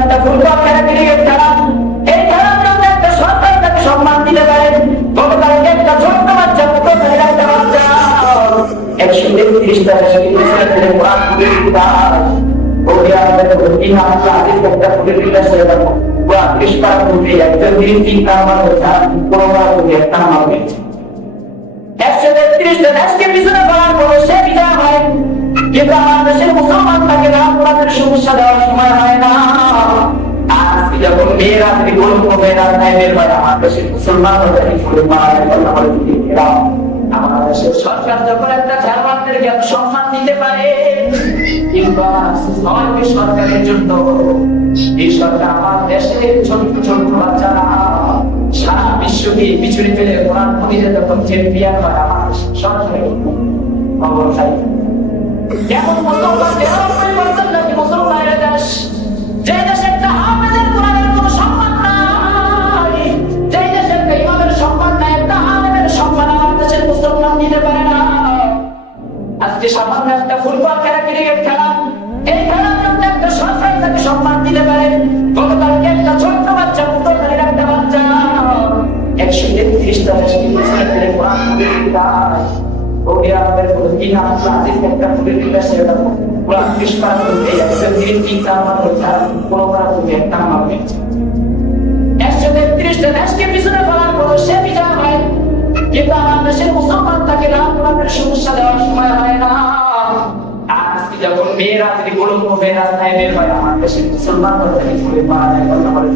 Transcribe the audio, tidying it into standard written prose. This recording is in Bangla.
একটা ফুটবল খেলা, ক্রিকেট খেলা, এই খেলার জন্য একটা সরকার তাকে সম্মান দিতে পারে। গতকালকে একটা ছোট্ট বাচ্চা, 133টা দেশের মুসলিমদের কোরআন পড়ে দিতাম। ওরা আমাদের ইতিহাস হাদিস একটা পড়ে দিতাম, সেটা কোরআন ইসলাম পড়ে একটা দিন চিন্তা আমাদের কোরআন পড়ে একটা আমাদের 133টা দেশকে পিছনে পড়ার পরে সে বিজয় হয়, কিন্তু আমার দেশের মুসলমান তাকে না পড়াতে সমস্যা দেওয়ার সময় হয় না। আজকে যখন মেয়েরা যদি বলুন মেয়েরা নাই বের হয়, আমার দেশের মুসলমান আমার দেশের সরকার যখন একটা খেলোয়াড়দেরকে সম্মান দিতে পারে, কিন্তু আমার সরকারের জন্য এই সরকার আমার দেশের ছোট ছোট বাচ্চারা সারা বিশ্বকে পিছনে ফেলে কোরআন পড়িয়ে যখন চ্যাম্পিয়ন হয়, আমার সরকারের অবস্থায় কেমন মুসলমান পরিবর্তন নাকি মুসলমানের দেশ, যে দেশে একটা হাফেজের কোরআনের কোনো সম্মান নাই, যে দেশে একটা ইমামের সম্মান নাই, একটা আলেমের সম্মান আমার দেশের মুসলমান দিতে পারে না। আজকে সামান্য একটা ফুটবল খেলা, ক্রিকেট খেলা, এই খেলার জন্য একটা সরকার তাকে সম্মান দিতে পারে। গতকালকে একটা ছোট্ট বাচ্চা, 15 একটা বাচ্চা 133টা দেশের মুসলিমদের কোরআন পড়ে দিতাম। ওরা আমাদের ইতিহাস হাদিস একটা পড়ে দিতাম, সেটা কোরআন ইসলাম পড়ে একটা দিন চিন্তা আমাদের কোরআন পড়ে একটা আমাদের 133টা দেশকে পিছনে পড়ার পরে সে বিজয় হয়, কিন্তু আমার দেশের মুসলমান তাকে না পড়াতে সমস্যা দেওয়ার সময় হয় না। আজকে যখন মেয়েরা যদি বলুন মেয়েরা নাই বের হয়, আমার দেশের মুসলমান তাকে পড়ে পাওয়া যায় কথা বলে